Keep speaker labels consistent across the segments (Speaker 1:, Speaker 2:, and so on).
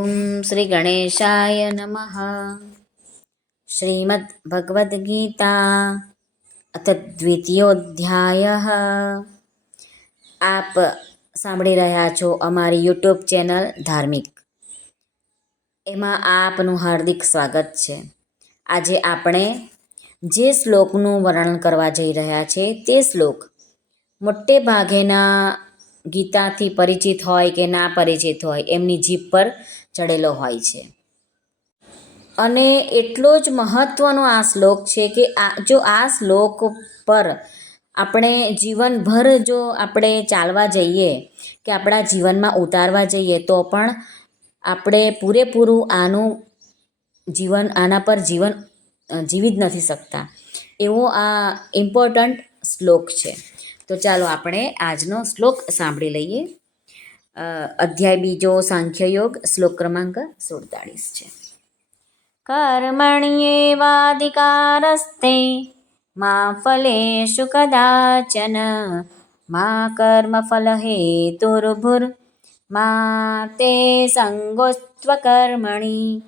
Speaker 1: ઓમ શ્રી ગણેશાય નમઃ શ્રીમદ ભગવદ્ ગીતા અથ દ્વિતીયોધ્યાય આપ સાંભળી રહ્યા છો અમારી યુટ્યુબ ચેનલ ધાર્મિક। એમાં આપનું હાર્દિક સ્વાગત છે. આજે આપણે જે શ્લોકનું વર્ણન કરવા જઈ રહ્યા છે તે શ્લોક મોટે ભાગેના ગીતાથી પરિચિત હોય કે ના પરિચિત હોય, એમની જીભ પર ચડેલો હોય છે. અને એટલો જ મહત્ત્વનો આ શ્લોક છે કે આ, જો આ શ્લોક પર આપણે જીવનભર જો આપણે ચાલવા જઈએ કે આપણા જીવનમાં ઉતારવા જઈએ તો પણ આપણે પૂરેપૂરું આનું જીવન, આના પર જીવન જીવી જ નથી શકતા. એવો આ ઇમ્પોર્ટન્ટ શ્લોક છે. તો ચાલો આપણે આજનો શ્લોક સાંભળી લઈએ. અધ્યાય બીજો સાંખ્યયોગ શ્લોક ક્રમાંક સુડતાળીસ છે. કર્મણ્યેવાધિકારસ્તે મા ફલેશુ કદાચન, મા કર્મફલહેતુર્ભુર મા તે સંગોસ્ત્વકર્મણી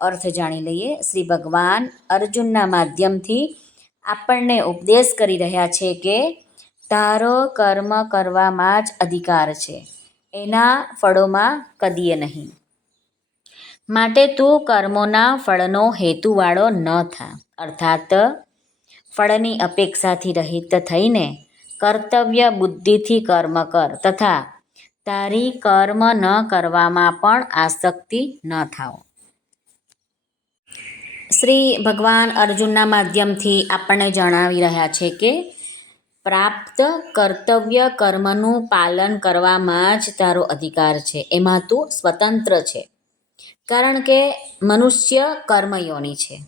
Speaker 1: અર્થ જાણી લઈએ, શ્રી ભગવાન અર્જુનના માધ્યમથી આપણને ઉપદેશ કરી રહ્યા છે કે તારો કર્મ કરવામાં જ અધિકાર છે. એના ફળોમાં કદીએ નહીં. માટે તું કર્મોના ફળનો હેતુવાળો ન થા. અર્થાત, ફળની અપેક્ષાથી રહિત થઈને કર્તવ્ય બુદ્ધિથી કર્મ કર તથા તારી કર્મ ન કરવામાં પણ આસક્તિ ન થાઓ શ્રી ભગવાન અર્જુનના માધ્યમથી આપણને જણાવી રહ્યા છે કે પ્રાપ્ત કર્તવ્ય કર્મનું પાલન કરવામાં જ તારો અધિકાર છે. એમાં તું સ્વતંત્ર છે. કારણ કે મનુષ્ય કર્મયોની છે.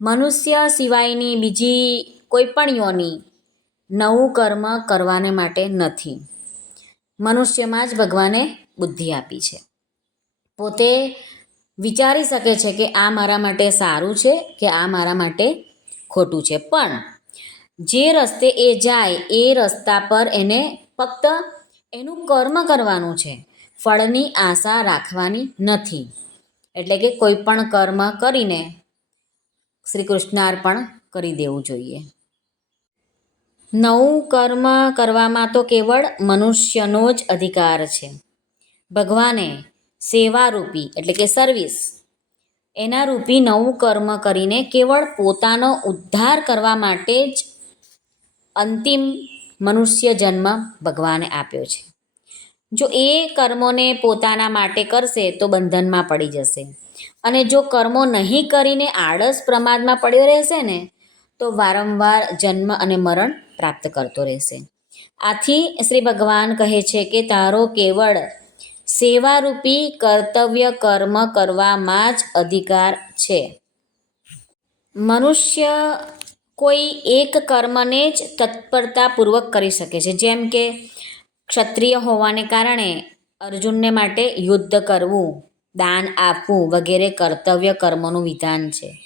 Speaker 1: મનુષ્ય સિવાયની બીજી કોઈ પણ યોની નવું કર્મ કરવાને માટે નથી. મનુષ્યમાં જ ભગવાને બુદ્ધિ આપી છે. પોતે વિચારી શકે છે કે આ મારા માટે સારું છે કે આ મારા માટે ખોટું છે. પણ જે રસ્તે એ જાય, એ રસ્તા પર એને ફક્ત એનું કર્મ કરવાનું છે. ફળની આશા રાખવાની નથી. એટલે કે કોઈ પણ કર્મ કરીને શ્રી કૃષ્ણાર્પણ કરી દેવું જોઈએ. નવું કર્મ કરવામાં તો કેવળ મનુષ્યનો જ અધિકાર છે. ભગવાને સેવારૂપી, એટલે કે સર્વિસ, એના રૂપી નવું કર્મ કરીને કેવળ પોતાનો ઉદ્ધાર કરવા માટે જ અંતિમ મનુષ્ય જન્મ ભગવાને આપ્યો છે. જો એ કર્મોને પોતાના માટે કરશે તો બંધનમાં પડી જશે. અને જો કર્મો નહીં કરીને આળસ પ્રમાદમાં પડ્યો રહેશે ને, તો વારંવાર જન્મ અને મરણ પ્રાપ્ત કરતો રહેશે. આથી શ્રી ભગવાન કહે છે કે તારો કેવળ સેવારૂપી કર્તવ્ય કર્મ કરવામાં જ અધિકાર છે. મનુષ્ય કોઈ એક કર્મને જ તત્પરતાપૂર્વક કરી શકે છે. જેમ કે ક્ષત્રિય હોવાને કારણે અર્જુનને માટે યુદ્ધ કરવું, દાન આપવું વગેરે કર્તવ્ય કર્મનું વિધાન છે.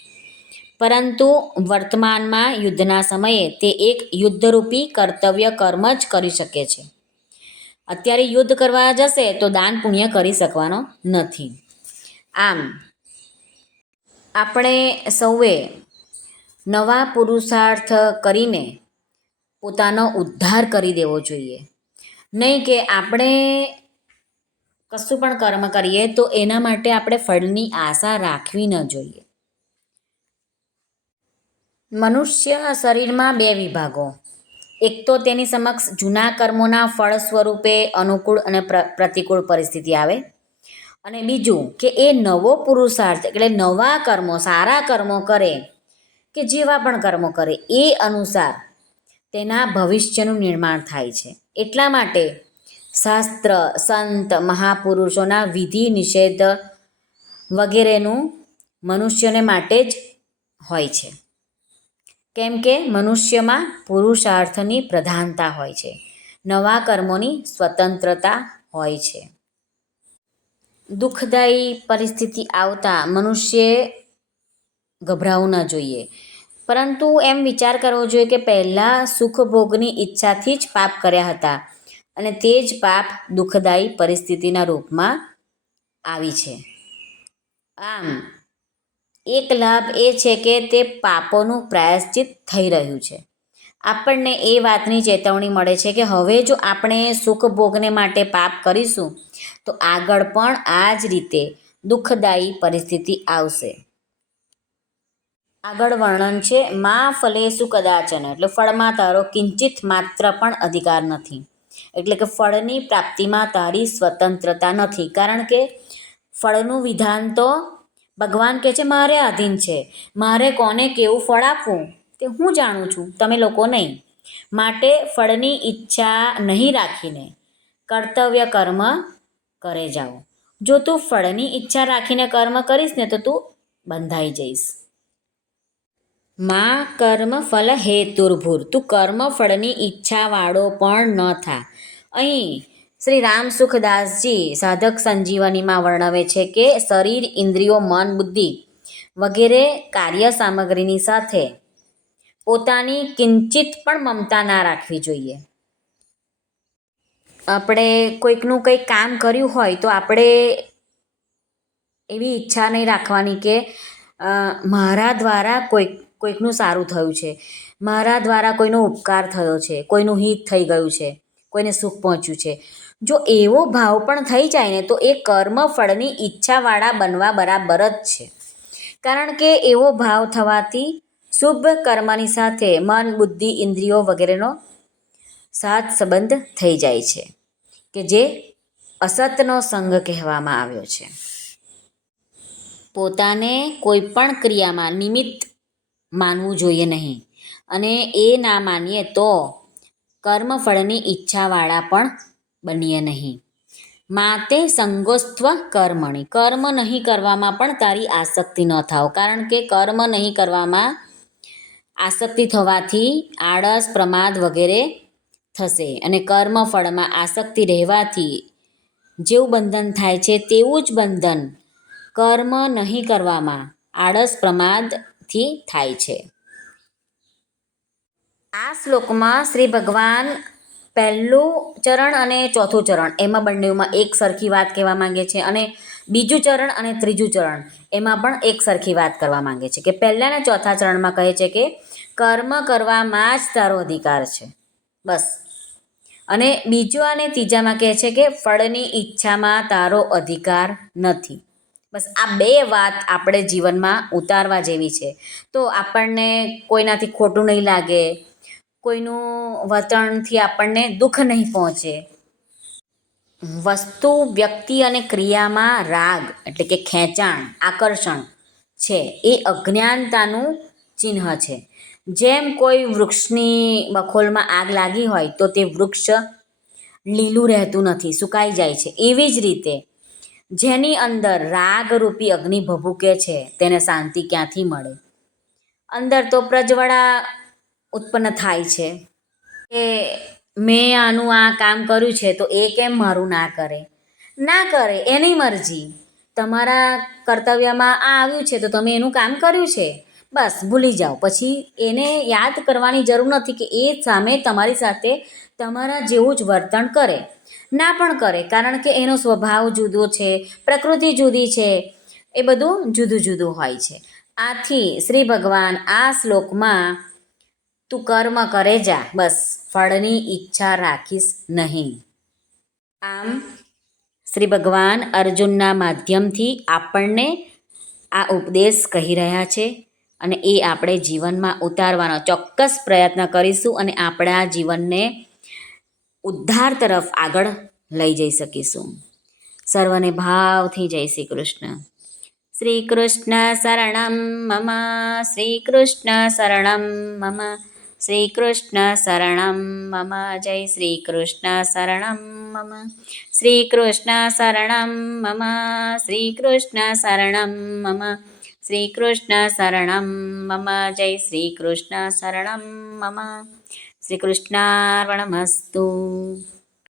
Speaker 1: પરંતુ વર્તમાનમાં યુદ્ધના સમયે તે એક યુદ્ધરૂપી કર્તવ્ય કર્મ જ કરી શકે છે. અત્યારે યુદ્ધ કરવા જશે તો દાન પુણ્ય કરી શકવાનો નથી. આમ, આપણે સૌએ નવા પુરુષાર્થ કરીને પોતાનો ઉદ્ધાર કરી દેવો જોઈએ. નહીં કે આપણે કશું પણ કર્મ કરીએ તો એના માટે આપણે ફળની આશા રાખવી ન જોઈએ. મનુષ્ય શરીરમાં બે વિભાગો. એક તો તેની સમક્ષ જૂના કર્મોના ફળ સ્વરૂપે અનુકૂળ અને પ્ર, પ્રતિકૂળ પરિસ્થિતિ આવે. અને બીજું કે એ નવો પુરુષાર્થ, એટલે નવા કર્મો, સારા કર્મો કરે કે જેવા પણ કર્મો કરે, એ અનુસાર તેના ભવિષ્યનું નિર્માણ થાય છે. એટલા માટે શાસ્ત્ર, સંત, મહાપુરુષોના વિધિ નિષેધ વગેરેનું મનુષ્યને માટે જ હોય છે. કેમ કે મનુષ્યમાં પુરુષાર્થની પ્રધાનતા હોય છે. નવા કર્મોની સ્વતંત્રતા હોય છે. દુઃખદાયી પરિસ્થિતિ આવતા મનુષ્યએ ગભરાવું ન જોઈએ. પરંતુ એમ વિચાર કરવો જોઈએ કે પહેલાં સુખભોગની ઈચ્છાથી જ પાપ કર્યા હતા અને તે જ પાપ દુઃખદાયી પરિસ્થિતિના રૂપમાં આવી છે. આમ, એક લાભ એ છે કે તે પાપોનું પ્રાયશ્ચિત થઈ રહ્યું છે. આપણને એ વાતની ચેતવણી મળે છે કે હવે જો આપણે સુખ ભોગને માટે પાપ કરીશું, તો આગળ પણ આ જ રીતે દુઃખદાયી પરિસ્થિતિ આવશે. આગળ વર્ણન છે, મા ફલેસુ કદાચન એટલે ફળમાં તારો કિંચિત માત્ર પણ અધિકાર નથી. એટલે કે ફળની પ્રાપ્તિમાં તારી સ્વતંત્રતા નથી. કારણ કે ફળનું વિધાન તો ભગવાન કહે છે, મારે આધીન છે. મારે કોને કેવું ફળ આપવું? તે હું જાણું છું. તમે લોકો નહીં. માટે ફળની ઈચ્છા નહીં રાખીને કર્તવ્ય કર્મ કરે જાઓ. જો તું ફળની ઈચ્છા રાખીને કર્મ કરીશ ને તો તું બંધાઈ જઈશ. માં કર્મ ફલ હેતુર્ભુર. તું કર્મફળની ઈચ્છાવાળો પણ ન થા. અહીં શ્રી રામ સુખદાસજી સાધક સંજીવનીમાં વર્ણવે છે કે શરીર, ઇન્દ્રિયો, મન, બુદ્ધિ વગેરે કાર્ય સામગ્રીની સાથે પોતાની કિંચિત પણ મમતા ના રાખવી જોઈએ. આપણે કોઈકનું કંઈક કામ કર્યું હોય તો આપણે એવી ઈચ્છા નહીં રાખવાની કે મારા દ્વારા કોઈક કોઈકનું સારું થયું છે. મારા દ્વારા કોઈનો ઉપકાર થયો છે, કોઈનું હિત થઈ ગયું છે, કોઈને સુખ પહોંચ્યું છે. જો એવો ભાવ પણ થઈ જાય ને તો એ કર્મ ફળની ઈચ્છાવાળા બનવા બરાબર જ છે. કારણ કે એવો ભાવ થવાથી શુભ કર્મની સાથે મન, બુદ્ધિ, ઇન્દ્રિયો વગેરેનો સાથ સંબંધ થઈ જાય છે, કે જે અસતનો સંગ કહેવામાં આવ્યો છે. પોતાને કોઈ પણ ક્રિયામાં નિમિત્ત માનવું જોઈએ નહીં. અને એ ના માનીએ તો કર્મફળની ઈચ્છાવાળા પણ બનીએ નહીં. માતે સંગોસ્ત્વ કર્મણી. કર્મ નહીં કરવામાં પણ તારી આસક્તિ ન થાવ. કારણ કે કર્મ નહીં કરવામાં આસક્તિ થવાથી આળસ, પ્રમાદ વગેરે થશે. અને કર્મ ફળમાં આસક્તિ રહેવાથી જેવું બંધન થાય છે તેવું જ બંધન કર્મ નહીં કરવામાં. આળસ પ્રમાદથી થાય છે. આ શ્લોકમાં શ્રી ભગવાન પહેલું ચરણ અને ચોથું ચરણ, એમાં બંનેમાં એક સરખી વાત કહેવા માંગે છે અને બીજું ચરણ અને ત્રીજું ચરણ, એમાં પણ એક સરખી વાત કરવા માંગે છે કે પહેલાં ચોથા ચરણમાં કહે છે કે કર્મ કરવામાં જ તારો અધિકાર છે. બસ. અને બીજો અને ત્રીજામાં કહે છે કે ફળની ઈચ્છામાં તારો અધિકાર નથી. બસ આ બે વાત આપણે જીવનમાં ઉતારવા જેવી છે. તો આપણને કોઈનાથી ખોટું નહીં લાગે, કોઈનું વર્તણથી આપણને દુઃખ નહીં પહોંચે. વસ્તુ, વ્યક્તિ અને ક્રિયામાં રાગ એટલે કે ખેંચાણ, આકર્ષણ છે, એ અજ્ઞાનતાનું ચિહ્ન છે. જેમ કોઈ વૃક્ષની બખોલમાં આગ લાગી હોય તો તે વૃક્ષ લીલું રહેતું નથી, સુકાઈ જાય છે. એવી જ રીતે જેની અંદર રાગરૂપી અગ્નિ ભભૂકે છે, તેને શાંતિ ક્યાંથી મળે? અંદર તો પ્રજ્વળા ઉત્પન્ન થાય છે. કે મેં આનું આ કામ કર્યું છે, તો એ કેમ મારું ના કરે? ના કરે, એની મરજી. તમારા કર્તવ્યમાં આ આવ્યું છે, તો તમે એનું કામ કર્યું છે. બસ, ભૂલી જાઓ. પછી એને યાદ કરવાની જરૂર નથી કે એ સામે તમારી સાથે તમારા જેવું જ વર્તન કરે. ના પણ કરે, કારણ કે એનો સ્વભાવ જુદો છે, પ્રકૃતિ જુદી છે, એ બધું જુદું જુદું હોય છે. આથી શ્રી ભગવાન આ શ્લોકમાં, તું કર્મ કરે જા, બસ, ફળની ઈચ્છા રાખીશ નહીં. આમ, શ્રી ભગવાન અર્જુનના માધ્યમથી આપણને આ ઉપદેશ કહી રહ્યા છે અને એ આપણે જીવનમાં ઉતારવાનો ચોક્કસ પ્રયત્ન કરીશું અને આપણા જીવનને ઉદ્ધાર તરફ આગળ લઈ જઈ શકીશું. સર્વને ભાવથી જય શ્રી કૃષ્ણ. શ્રી કૃષ્ણ શરણમ મમ, શ્રી કૃષ્ણ શરણમ મમ, શ્રી કૃષ્ણ શરણમ મમ, જય શ્રી કૃષ્ણ શરણમ મમ, શ્રી કૃષ્ણ શરણમ મમ, શ્રી કૃષ્ણ શરણમ મમ, શ્રી કૃષ્ણ શરણમ મમ, જય શ્રી કૃષ્ણ શરણમ મમ. શ્રી કૃષ્ણાર્પણમસ્તુ